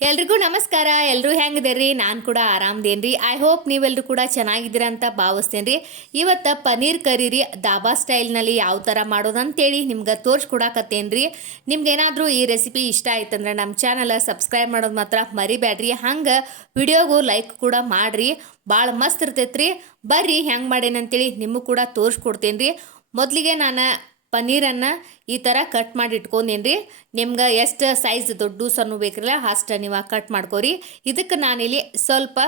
ಎಲ್ರಿಗೂ ನಮಸ್ಕಾರ. ಎಲ್ಲರೂ ಹೆಂಗಿದೇರಿ ನಾನು ಕೂಡ ಆರಾಮದೇನ್ರಿ. ಐ ಹೋಪ್ ನೀವೆಲ್ಲರೂ ಕೂಡ ಚೆನ್ನಾಗಿದ್ದೀರಾ ಅಂತ ಭಾವಿಸ್ತೇನೆ ರೀ ಇವತ್ತು ಪನ್ನೀರ್ ಕರಿ ರೀ ದಾಬಾ ಸ್ಟೈಲ್ನಲ್ಲಿ ಯಾವ ಥರ ಮಾಡೋದು ಅಂತೇಳಿ ನಿಮ್ಗೆ ತೋರಿಸ್ಕೊಡಕತ್ತೇನೆ ರೀ ನಿಮ್ಗೇನಾದರೂ ಈ ರೆಸಿಪಿ ಇಷ್ಟ ಆಯ್ತಂದ್ರೆ ನಮ್ಮ ಚಾನಲ್ ಸಬ್ಸ್ಕ್ರೈಬ್ ಮಾಡೋದು ಮಾತ್ರ ಮರಿಬೇಡ್ರಿ ಹಂಗೆ ವಿಡಿಯೋಗೂ ಲೈಕ್ ಕೂಡ ಮಾಡಿರಿ. ಭಾಳ ಮಸ್ತ್ ಇರ್ತೈತ್ರಿ. ಬರ್ರಿ ಹೆಂಗೆ ಮಾಡೇನಂತೇಳಿ ನಿಮಗೂ ಕೂಡ ತೋರಿಸ್ಕೊಡ್ತೇನೆ ರೀ ಮೊದಲಿಗೆ ನಾನು ಪನ್ನೀರನ್ನು ಈ ಥರ ಕಟ್ ಮಾಡಿ ಇಟ್ಕೊಂಡೇನಿ ರೀ ನಿಮ್ಗೆ ಎಷ್ಟು ಸೈಜ್ ದೊಡ್ಡ ಸಣ್ಣ ಬೇಕಿರಲ್ಲ ಅಷ್ಟು ನೀವು ಕಟ್ ಮಾಡ್ಕೋರಿ. ಇದಕ್ಕೆ ನಾನಿಲ್ಲಿ ಸ್ವಲ್ಪ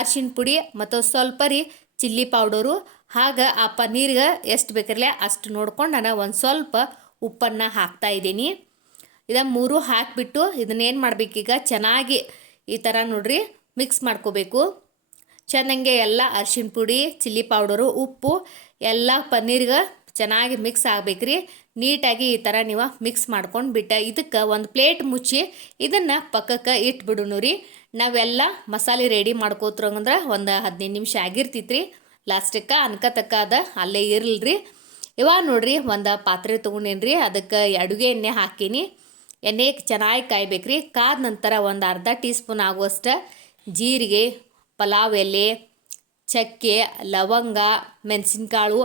ಅರ್ಶಿಣ ಪುಡಿ ಮತ್ತು ಸ್ವಲ್ಪ ರೀ ಚಿಲ್ಲಿ ಪೌಡರು ಹಾಗೆ ಆ ಪನ್ನೀರ್ಗೆ ಎಷ್ಟು ಬೇಕಿರಲ್ಲ ಅಷ್ಟು ನೋಡ್ಕೊಂಡು ನಾನು ಒಂದು ಸ್ವಲ್ಪ ಉಪ್ಪನ್ನು ಹಾಕ್ತಾ ಇದ್ದೀನಿ. ಇದನ್ನು ಮೂರು ಹಾಕಿಬಿಟ್ಟು ಇದನ್ನೇನು ಮಾಡಬೇಕೀಗ ಚೆನ್ನಾಗಿ ಈ ಥರ ನೋಡ್ರಿ ಮಿಕ್ಸ್ ಮಾಡ್ಕೋಬೇಕು. ಚೆನ್ನಾಗೆ ಎಲ್ಲ ಅರ್ಶಿಣ ಪುಡಿ, ಚಿಲ್ಲಿ ಪೌಡರು ಉಪ್ಪು, ಎಲ್ಲ ಪನ್ನೀರ್ಗೆ ಚೆನ್ನಾಗಿ ಮಿಕ್ಸ್ ಆಗ್ಬೇಕ್ರಿ. ನೀಟಾಗಿ ಈ ಥರ ನೀವು ಮಿಕ್ಸ್ ಮಾಡ್ಕೊಂಡು ಬಿಟ್ಟ ಇದಕ್ಕೆ ಒಂದು ಪ್ಲೇಟ್ ಮುಚ್ಚಿ ಇದನ್ನು ಪಕ್ಕಕ್ಕೆ ಇಟ್ಬಿಡುನು ರೀ. ನಾವೆಲ್ಲ ಮಸಾಲೆ ರೆಡಿ ಮಾಡ್ಕೋತ್ರಂಗಂದ್ರೆ ಒಂದು ಹದಿನೈದು ನಿಮಿಷ ಆಗಿರ್ತೈತ್ರಿ. ಲಾಸ್ಟಕ್ಕೆ ಅನ್ಕತಕ್ಕ ಅದು, ಅಲ್ಲೇ ಇರಲ್ರಿ. ಇವಾಗ ನೋಡ್ರಿ ಒಂದು ಪಾತ್ರೆ ತೊಗೊಂಡೇನ್ರಿ, ಅದಕ್ಕೆ ಅಡುಗೆ ಎಣ್ಣೆ ಹಾಕೀನಿ. ಎಣ್ಣೆ ಚೆನ್ನಾಗಿ ಕಾಯ್ಬೇಕ್ರಿ. ಕಾದ ನಂತರ ಒಂದು ಅರ್ಧ ಟೀ ಸ್ಪೂನ್ ಆಗುವಷ್ಟು ಜೀರಿಗೆ, ಪಲಾವ್ ಎಲೆ, ಚಕ್ಕೆ, ಲವಂಗ, ಮೆಣಸಿನ್ಕಾಳು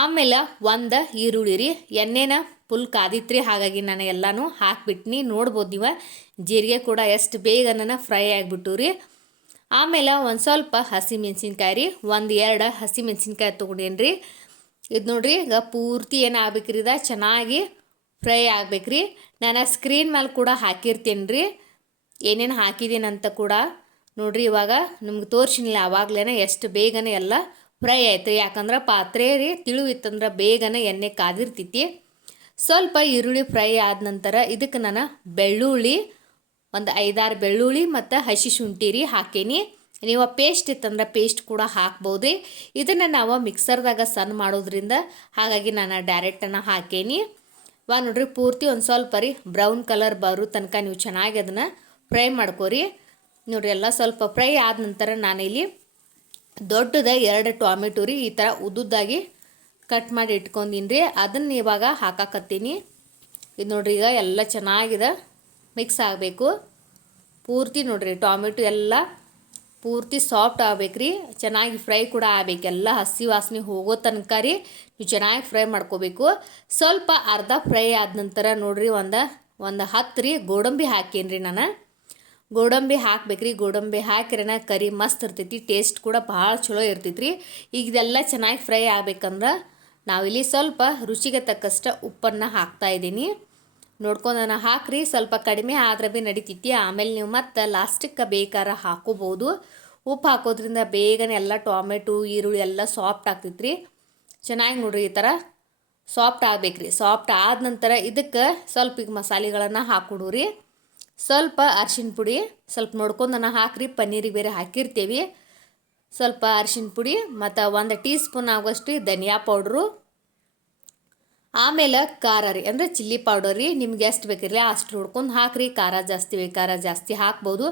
ಆಮೇಲೆ ಒಂದು ಈರುಳ್ಳಿ ರೀ, ಎಣ್ಣೆನ ಫುಲ್ ಕಾದಿತ್ರಿ, ಹಾಗಾಗಿ ನಾನು ಎಲ್ಲನೂ ಹಾಕಿಬಿಟ್ನಿ ನೋಡ್ಬೋದು ನೀವು, ಜೀರಿಗೆ ಕೂಡ ಎಷ್ಟು ಬೇಗ ನಾನು ಫ್ರೈ ಆಗಿಬಿಟ್ಟು ರೀ. ಆಮೇಲೆ ಒಂದು ಸ್ವಲ್ಪ ಹಸಿ ಮೆಣಸಿನ್ಕಾಯಿ ರೀ, ಒಂದು ಎರಡು ಹಸಿ ಮೆಣಸಿನ್ಕಾಯಿ ತೊಗೊಂಡೇನು ರೀ. ಇದು ನೋಡ್ರಿ, ಈಗ ಪೂರ್ತಿ ಏನು ಇದ ಚೆನ್ನಾಗಿ ಫ್ರೈ ಆಗ್ಬೇಕ್ರಿ ನಾನು ಸ್ಕ್ರೀನ್ ಮೇಲೆ ಕೂಡ ಹಾಕಿರ್ತೀನಿ ರೀ, ಏನೇನು ಹಾಕಿದ್ದೀನಂತ ಕೂಡ ನೋಡ್ರಿ ಇವಾಗ, ನಿಮ್ಗೆ ತೋರಿಸಿನಿಲ್ಲ ಆವಾಗಲೇ ಎಷ್ಟು ಬೇಗನೆ ಎಲ್ಲ ಫ್ರೈ ಆಯ್ತು ಯಾಕಂದ್ರೆ ಪಾತ್ರೆ ರೀ ತಿಳು ಇತ್ತಂದ್ರೆ ಬೇಗನೆ ಎಣ್ಣೆ ಕಾದಿರ್ತೈತಿ. ಸ್ವಲ್ಪ ಈರುಳ್ಳಿ ಫ್ರೈ ಆದ ನಂತರ ಇದಕ್ಕೆ ನಾನು ಬೆಳ್ಳುಳ್ಳಿ, ಒಂದು ಐದಾರು ಬೆಳ್ಳುಳ್ಳಿ ಮತ್ತು ಹಸಿ ಶುಂಠಿ ರೀ ಹಾಕೇನಿ. ನೀವು ಪೇಸ್ಟ್ ಇತ್ತಂದ್ರೆ ಪೇಸ್ಟ್ ಕೂಡ ಹಾಕ್ಬೋದು ರೀ ಇದನ್ನು ನಾವು ಮಿಕ್ಸರ್ದಾಗ ಸಣ್ಣ ಮಾಡೋದ್ರಿಂದ ಹಾಗಾಗಿ ನಾನು ಡೈರೆಕ್ಟನ್ನು ಹಾಕೇನಿ. ವಾ ನೋಡ್ರಿ ಪೂರ್ತಿ ಒಂದು ಸ್ವಲ್ಪ ರೀ ಬ್ರೌನ್ ಕಲರ್ ಬರೋ ತನಕ ನೀವು ಚೆನ್ನಾಗಿ ಅದನ್ನು ಫ್ರೈ ಮಾಡ್ಕೋರಿ. ನೋಡ್ರಿ ಎಲ್ಲ ಸ್ವಲ್ಪ ಫ್ರೈ ಆದ ನಂತರ ನಾನಿಲ್ಲಿ ದೊಡ್ಡದ ಎರಡು ಟೊಮೆಟೊ ರೀ ಈ ಥರ ಉದ್ದುದ್ದಾಗಿ ಕಟ್ ಮಾಡಿ ಇಟ್ಕೊಂಡೀನಿ ರೀ ಅದನ್ನು ಇವಾಗ ಹಾಕಾಕತ್ತೀನಿ. ಇದು ನೋಡ್ರಿ ಈಗ ಎಲ್ಲ ಚೆನ್ನಾಗಿದೆ. ಮಿಕ್ಸ್ ಆಗಬೇಕು. ಪೂರ್ತಿ ನೋಡ್ರಿ ಟೊಮೆಟೊ ಎಲ್ಲ ಪೂರ್ತಿ ಸಾಫ್ಟ್ ಆಗ್ಬೇಕ್ರಿ. ಚೆನ್ನಾಗಿ ಫ್ರೈ ಕೂಡ ಆಗ್ಬೇಕು. ಎಲ್ಲ ಹಸಿ ವಾಸನೆ ಹೋಗೋ ತನಕ ರೀ ನೀವು ಚೆನ್ನಾಗಿ ಫ್ರೈ ಮಾಡ್ಕೋಬೇಕು. ಸ್ವಲ್ಪ ಅರ್ಧ ಫ್ರೈ ಆದ ನಂತರ ನೋಡ್ರಿ ಒಂದು ಒಂದು ಹತ್ತು ರೀ ಗೋಡಂಬಿ ಹಾಕೀನಿ ರೀ ನಾನು. ಗೋಡಂಬಿ ಹಾಕ್ಬೇಕು ರೀ ಗೋಡಂಬಿ ಹಾಕಿರನ ಕರಿ ಮಸ್ತ್ ಇರ್ತೈತಿ ಟೇಸ್ಟ್ ಕೂಡ ಭಾಳ ಚಲೋ ಇರ್ತೈತಿ ರೀ ಈಗ ಇದೆಲ್ಲ ಚೆನ್ನಾಗಿ ಫ್ರೈ ಆಗ್ಬೇಕಂದ್ರೆ ನಾವಿಲ್ಲಿ ಸ್ವಲ್ಪ ರುಚಿಗೆ ತಕ್ಕಷ್ಟು ಉಪ್ಪನ್ನು ಹಾಕ್ತಾ ಇದ್ದೀನಿ. ನೋಡ್ಕೊಂಡು ಹಾಕ್ರಿ, ಸ್ವಲ್ಪ ಕಡಿಮೆ ಆದ್ರೆ ಭೀ ನಡಿತೈತಿ. ಆಮೇಲೆ ನೀವು ಮತ್ತೆ ಲಾಸ್ಟಿಗೆ ಬೇಕಾರ ಹಾಕೋಬೋದು. ಉಪ್ಪು ಹಾಕೋದ್ರಿಂದ ಬೇಗನೆ ಎಲ್ಲ ಟೊಮೆಟೊ, ಈರುಳ್ಳಿ ಎಲ್ಲ ಸಾಫ್ಟ್ ಆಗ್ತೈತಿ ರೀ ಚೆನ್ನಾಗಿ ನೋಡ್ರಿ ಈ ಥರ ಸಾಫ್ಟ್ ಆಗ್ಬೇಕ್ರಿ. ಸಾಫ್ಟ್ ಆದ ನಂತರ ಇದಕ್ಕೆ ಸ್ವಲ್ಪ ಈಗ ಮಸಾಲೆಗಳನ್ನು ಹಾಕ್ಕೊಡ್ರಿ ಸ್ವಲ್ಪ ಅರ್ಶಿಣ ಪುಡಿ ಸ್ವಲ್ಪ ನೋಡ್ಕೊಂಡು ನಾನು ಹಾಕ್ರಿ ಪನ್ನೀರಿಗೆ ಬೇರೆ ಹಾಕಿರ್ತೀವಿ. ಸ್ವಲ್ಪ ಅರ್ಶಿಣ ಪುಡಿ ಮತ್ತು ಒಂದು ಟೀ ಸ್ಪೂನ್ ಆಗುವಷ್ಟು ಧನಿಯಾ ಪೌಡ್ರು. ಆಮೇಲೆ ಖಾರ ರೀ, ಅಂದರೆ ಚಿಲ್ಲಿ ಪೌಡರ್ ರೀ, ನಿಮ್ಗೆ ಎಷ್ಟು ಬೇಕಿರಲಿ ಅಷ್ಟು ಹುಡ್ಕೊಂಡು ಹಾಕ್ರಿ. ಖಾರ ಜಾಸ್ತಿ ಬೇಕು, ಖಾರ ಜಾಸ್ತಿ ಹಾಕ್ಬೋದು.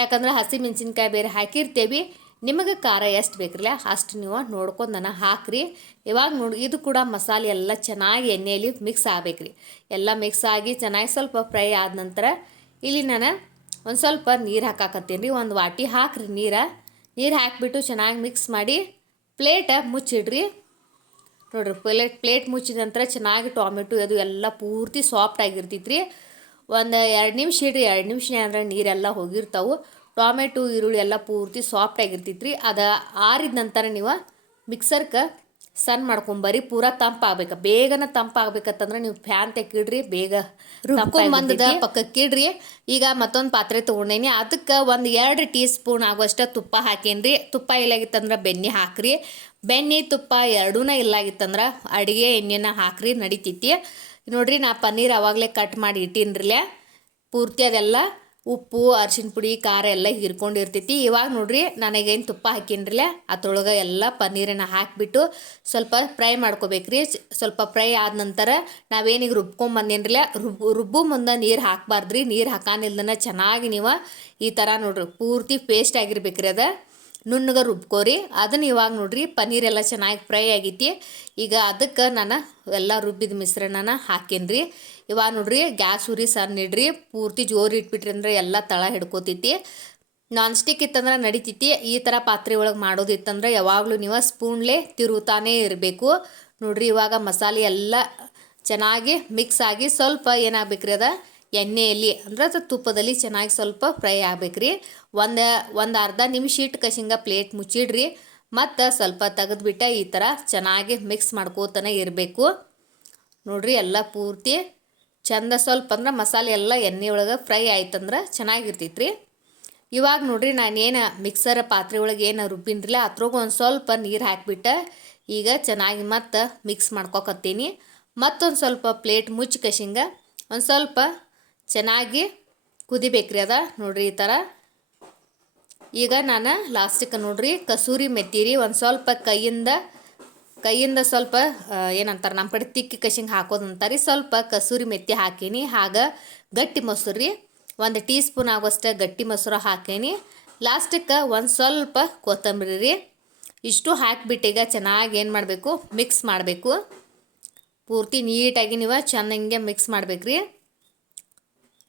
ಯಾಕಂದ್ರೆ ಹಸಿ ಮೆಣಸಿನ್ಕಾಯಿ ಬೇರೆ ಹಾಕಿರ್ತೀವಿ. ನಿಮಗೆ ಖಾರ ಎಷ್ಟು ಬೇಕಿರಲಿ ಅಷ್ಟು ನೀವು ನೋಡ್ಕೊಂಡು ನಾನು ಹಾಕ್ರಿ. ಇವಾಗ ನೋಡಿ, ಇದು ಕೂಡ ಮಸಾಲೆ ಎಲ್ಲ ಚೆನ್ನಾಗಿ ಎಣ್ಣೆಯಲ್ಲಿ ಮಿಕ್ಸ್ ಆಗಬೇಕ್ರಿ. ಎಲ್ಲ ಮಿಕ್ಸ್ ಆಗಿ ಚೆನ್ನಾಗಿ ಸ್ವಲ್ಪ ಫ್ರೈ ಆದ ನಂತರ ಇಲ್ಲಿ ನಾನು ಒಂದು ಸ್ವಲ್ಪ ನೀರು ಹಾಕಾಕತ್ತೀನಿ. ರೀ ಒಂದು ವಾಟಿ ಹಾಕ್ರಿ ನೀರು. ನೀರು ಹಾಕಿಬಿಟ್ಟು ಚೆನ್ನಾಗಿ ಮಿಕ್ಸ್ ಮಾಡಿ ಪ್ಲೇಟ ಮುಚ್ಚಿಡ್ರಿ. ನೋಡ್ರಿ ಪ್ಲೇಟ್ ಪ್ಲೇಟ್ ಮುಚ್ಚಿದ ನಂತರ ಚೆನ್ನಾಗಿ ಟೊಮೆಟೊ ಅದು ಎಲ್ಲ ಪೂರ್ತಿ ಸಾಫ್ಟ್ ಆಗಿರ್ತೈತೆ ರೀ ಒಂದು ಎರಡು ನಿಮಿಷ ಇಡ್ರಿ. ಎರಡು ನಿಮಿಷ ಅಂದ್ರೆ ನೀರೆಲ್ಲ ಹೋಗಿರ್ತಾವೆ. ಟೊಮೆಟೊ, ಈರುಳ್ಳಿ ಎಲ್ಲ ಪೂರ್ತಿ ಸಾಫ್ಟ್ ಆಗಿರ್ತೈತೆ ರೀ ಅದು ಆರಿದ ನಂತರ ನೀವು ಮಿಕ್ಸರ್ಗೆ ಸಣ್ಣ ಮಾಡ್ಕೊಂಬರಿ ಪೂರಾ ತಂಪಾಗ್ಬೇಕು ಬೇಗನೆ ತಂಪಾಗ್ಬೇಕಂತಂದ್ರೆ ನೀವು ಫ್ಯಾನ್ ತೆಕ್ಕಿಡ್ರಿ ಬೇಗ ರುಬ್ಕೊಂಬಂದದ ಪಕ್ಕಕ್ಕಿಡ್ರಿ. ಈಗ ಮತ್ತೊಂದು ಪಾತ್ರೆ ತೊಗೊಂಡೇನಿ. ಅದಕ್ಕೆ ಒಂದು ಎರಡು ಟೀ ಸ್ಪೂನ್ ಆಗುವಷ್ಟು ತುಪ್ಪ ಹಾಕೇನ್ರಿ. ತುಪ್ಪ ಇಲ್ಲಾಗಿತ್ತಂದ್ರೆ ಬೆಣ್ಣೆ ಹಾಕ್ರಿ. ಬೆಣ್ಣೆ ತುಪ್ಪ ಎರಡೂನ ಇಲ್ಲಾಗಿತ್ತಂದ್ರೆ ಅಡುಗೆ ಎಣ್ಣೆನ ಹಾಕ್ರಿ ನಡಿತೈತಿ. ನೋಡ್ರಿ ನಾ ಪನ್ನೀರ್ ಅವಾಗಲೇ ಕಟ್ ಮಾಡಿ ಇಟ್ಟಿನ್ರಲ್ಲೇ ಪೂರ್ತಿ ಅದೆಲ್ಲ ಉಪ್ಪು, ಅರ್ಶಿಣ ಪುಡಿ, ಖಾರ ಎಲ್ಲ ಹೀರ್ಕೊಂಡಿರ್ತೈತಿ. ಇವಾಗ ನೋಡ್ರಿ, ನನಗೇನು ತುಪ್ಪ ಹಾಕಿನ್ರಲ್ಲ, ಅದ್ರೊಳಗೆ ಎಲ್ಲ ಪನ್ನೀರನ್ನು ಹಾಕಿಬಿಟ್ಟು ಸ್ವಲ್ಪ ಫ್ರೈ ಮಾಡ್ಕೋಬೇಕ್ರಿ. ಸ್ವಲ್ಪ ಫ್ರೈ ಆದ ನಂತರ ನಾವೇನೀಗ ರುಬ್ಕೊಂಬಂದೇನ್ರಲ್ಲ ರುಬ್, ರುಬ್ಬು ಮುಂದೆ ನೀರು ಹಾಕಬಾರ್ದ್ರಿ. ನೀರು ಹಾಕಾನಿಲ್ದನ ಚೆನ್ನಾಗಿ ನೀವು ಈ ಥರ ನೋಡ್ರಿ, ಪೂರ್ತಿ ಪೇಸ್ಟ್ ಆಗಿರ್ಬೇಕ್ರಿ ಅದ. ನುಣ್ಣಗೆ ರುಬ್ಕೋರಿ. ಅದನ್ನು ಇವಾಗ ನೋಡ್ರಿ ಪನ್ನೀರ್ ಎಲ್ಲ ಚೆನ್ನಾಗಿ ಫ್ರೈ ಆಗೈತಿ. ಈಗ ಅದಕ್ಕೆ ನಾನು ಎಲ್ಲ ರುಬ್ಬಿದ ಮಿಶ್ರಣನ ಹಾಕೇನ್ರಿ. ಇವಾಗ ನೋಡ್ರಿ, ಗ್ಯಾಸ್ ಉರಿ ಸಣ್ಣ ಇಡ್ರಿ. ಪೂರ್ತಿ ಜೋರು ಇಟ್ಬಿಟ್ರಿ ಅಂದರೆ ಎಲ್ಲ ತಳ ಹಿಡ್ಕೋತೈತಿ. ನಾನ್ ಸ್ಟಿಕ್ ಇತ್ತಂದ್ರೆ ನಡಿತೈತಿ. ಈ ಥರ ಪಾತ್ರೆ ಒಳಗೆ ಮಾಡೋದಿತ್ತಂದ್ರೆ ಯಾವಾಗಲೂ ನೀವು ಸ್ಪೂನ್ಲೆ ತಿರುತಾನೆ ಇರಬೇಕು. ನೋಡ್ರಿ, ಇವಾಗ ಮಸಾಲೆ ಎಲ್ಲ ಚೆನ್ನಾಗಿ ಮಿಕ್ಸ್ ಆಗಿ ಸ್ವಲ್ಪ ಏನಾಗಬೇಕ್ರಿ ಅದ? ಎಣ್ಣೆಯಲ್ಲಿ ಅಂದ್ರೆ ಅದು ತುಪ್ಪದಲ್ಲಿ ಚೆನ್ನಾಗಿ ಸ್ವಲ್ಪ ಫ್ರೈ ಆಗ್ಬೇಕು ರೀ ಒಂದು ಒಂದು ಅರ್ಧ ನಿಮಿಷ ಇಟ್ಟು ಕಶಿಂಗ ಪ್ಲೇಟ್ ಮುಚ್ಚಿಡ್ರಿ. ಮತ್ತು ಸ್ವಲ್ಪ ತೆಗೆದುಬಿಟ್ಟು ಈ ಥರ ಚೆನ್ನಾಗಿ ಮಿಕ್ಸ್ ಮಾಡ್ಕೋತನ ಇರಬೇಕು. ನೋಡ್ರಿ ಎಲ್ಲ ಪೂರ್ತಿ ಚಂದ ಸ್ವಲ್ಪ ಅಂದ್ರೆ ಮಸಾಲೆ ಎಲ್ಲ ಎಣ್ಣೆ ಒಳಗೆ ಫ್ರೈ ಆಯ್ತಂದ್ರೆ ಚೆನ್ನಾಗಿರ್ತೈತ್ರಿ. ಇವಾಗ ನೋಡ್ರಿ ನಾನೇನು ಮಿಕ್ಸರ್ ಪಾತ್ರೆ ಒಳಗೆ ಏನು ರುಬ್ಬಿನ್ರಿಲ್ಲ ಅದ್ರಾಗ ಒಂದು ಸ್ವಲ್ಪ ನೀರು ಹಾಕಿಬಿಟ್ಟು ಈಗ ಚೆನ್ನಾಗಿ ಮತ್ತೆ ಮಿಕ್ಸ್ ಮಾಡ್ಕೊಕತ್ತೀನಿ. ಮತ್ತೊಂದು ಸ್ವಲ್ಪ ಪ್ಲೇಟ್ ಮುಚ್ಚಿ ಕಸಿಂಗ ಒಂದು ಸ್ವಲ್ಪ ಚೆನ್ನಾಗಿ ಕುದಿಬೇಕ್ರಿ ಅದ ನೋಡ್ರಿ ಈ ಥರ. ಈಗ ನಾನು ಲಾಸ್ಟಿಕ್ ನೋಡ್ರಿ ಕಸೂರಿ ಮೆತ್ತೀರಿ ಒಂದು ಸ್ವಲ್ಪ ಕೈಯಿಂದ ಕೈಯಿಂದ ಸ್ವಲ್ಪ ಏನಂತಾರೆ ನಮ್ಮ ಕಡೆ ತಿಕ್ಕಿ ಕಶಿಂಗ್ ಹಾಕೋದಂತಾರೆ ಸ್ವಲ್ಪ ಕಸೂರಿ ಮೆತ್ತಿ ಹಾಕೀನಿ. ಹಾಗ ಗಟ್ಟಿ ಮೊಸರು ಒಂದು ಟೀ ಸ್ಪೂನ್ ಗಟ್ಟಿ ಮೊಸರು ಹಾಕೀನಿ. ಲಾಸ್ಟಿಕ್ಕ ಒಂದು ಸ್ವಲ್ಪ ಕೊತ್ತಂಬರಿ ರೀ. ಇಷ್ಟು ಹಾಕಿಬಿಟ್ಟೀಗ ಚೆನ್ನಾಗಿ ಏನು ಮಾಡಬೇಕು? ಮಿಕ್ಸ್ ಮಾಡಬೇಕು. ಪೂರ್ತಿ ನೀಟಾಗಿ ನೀವು ಚೆನ್ನಾಗೆ ಮಿಕ್ಸ್ ಮಾಡ್ಬೇಕ್ರಿ.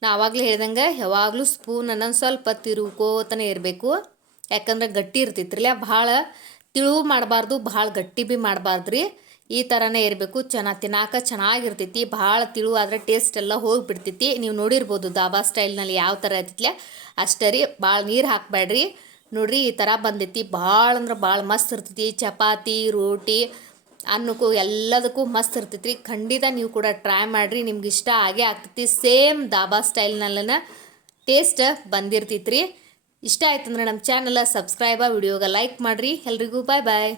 ನಾ ಆವಾಗಲೇ ಹೇಳ್ದಂಗೆ ಯಾವಾಗಲೂ ಸ್ಪೂನ್ ಅನ್ನೊಂದು ಸ್ವಲ್ಪ ತಿರುಕೋತನೇ ಇರಬೇಕು. ಯಾಕಂದ್ರೆ ಗಟ್ಟಿ ಇರ್ತೈತ್ರಲ್ಲ ಭಾಳ ತಿಳು ಮಾಡಬಾರ್ದು, ಭಾಳ ಗಟ್ಟಿ ಭೀ ಮಾಡಬಾರ್ದು ರೀ ಈ ಥರನೇ ಇರಬೇಕು, ಚೆನ್ನಾಗಿ ತಿನ್ನಾಕ ಚೆನ್ನಾಗಿರ್ತೈತಿ, ಭಾಳ ತಿಳು ಆದರೆ ಟೇಸ್ಟ್ ಎಲ್ಲ ಹೋಗಿಬಿಡ್ತೈತಿ. ನೀವು ನೋಡಿರ್ಬೋದು ದಾಬಾ ಸ್ಟೈಲ್ನಲ್ಲಿ ಯಾವ ಥರ ಇರ್ತೈತಿಲ್ಲ ಅಷ್ಟೇ ರೀ, ಭಾಳ ನೀರು ಹಾಕಬೇಡ್ರಿ ನೋಡ್ರಿ, ಈ ಥರ ಬಂದೈತಿ, ಭಾಳ ಅಂದ್ರೆ ಭಾಳ ಮಸ್ತ್ ಇರ್ತೈತಿ, ಚಪಾತಿ, ರೋಟಿ ಅನ್ನಕ್ಕೂ ಎಲ್ಲದಕ್ಕೂ ಮಸ್ತ್ ಇರ್ತೈತ್ರಿ. ಖಂಡಿತ ನೀವು ಕೂಡ ಟ್ರೈ ಮಾಡಿರಿ. ನಿಮ್ಗೆ ಇಷ್ಟ ಆಗೇ ಆಗ್ತೈತಿ. ಸೇಮ್ ದಾಬಾ ಸ್ಟೈಲ್ನಲ್ಲನ ಟೇಸ್ಟ್ ಬಂದಿರ್ತೈತ್ರಿ. ಇಷ್ಟ ಆಯ್ತಂದ್ರೆ ನಮ್ಮ ಚಾನಲ್ ಸಬ್ಸ್ಕ್ರೈಬ ವಿಡಿಯೋಗೆ ಲೈಕ್ ಮಾಡಿರಿ. ಎಲ್ರಿಗೂ ಬಾಯ್ ಬಾಯ್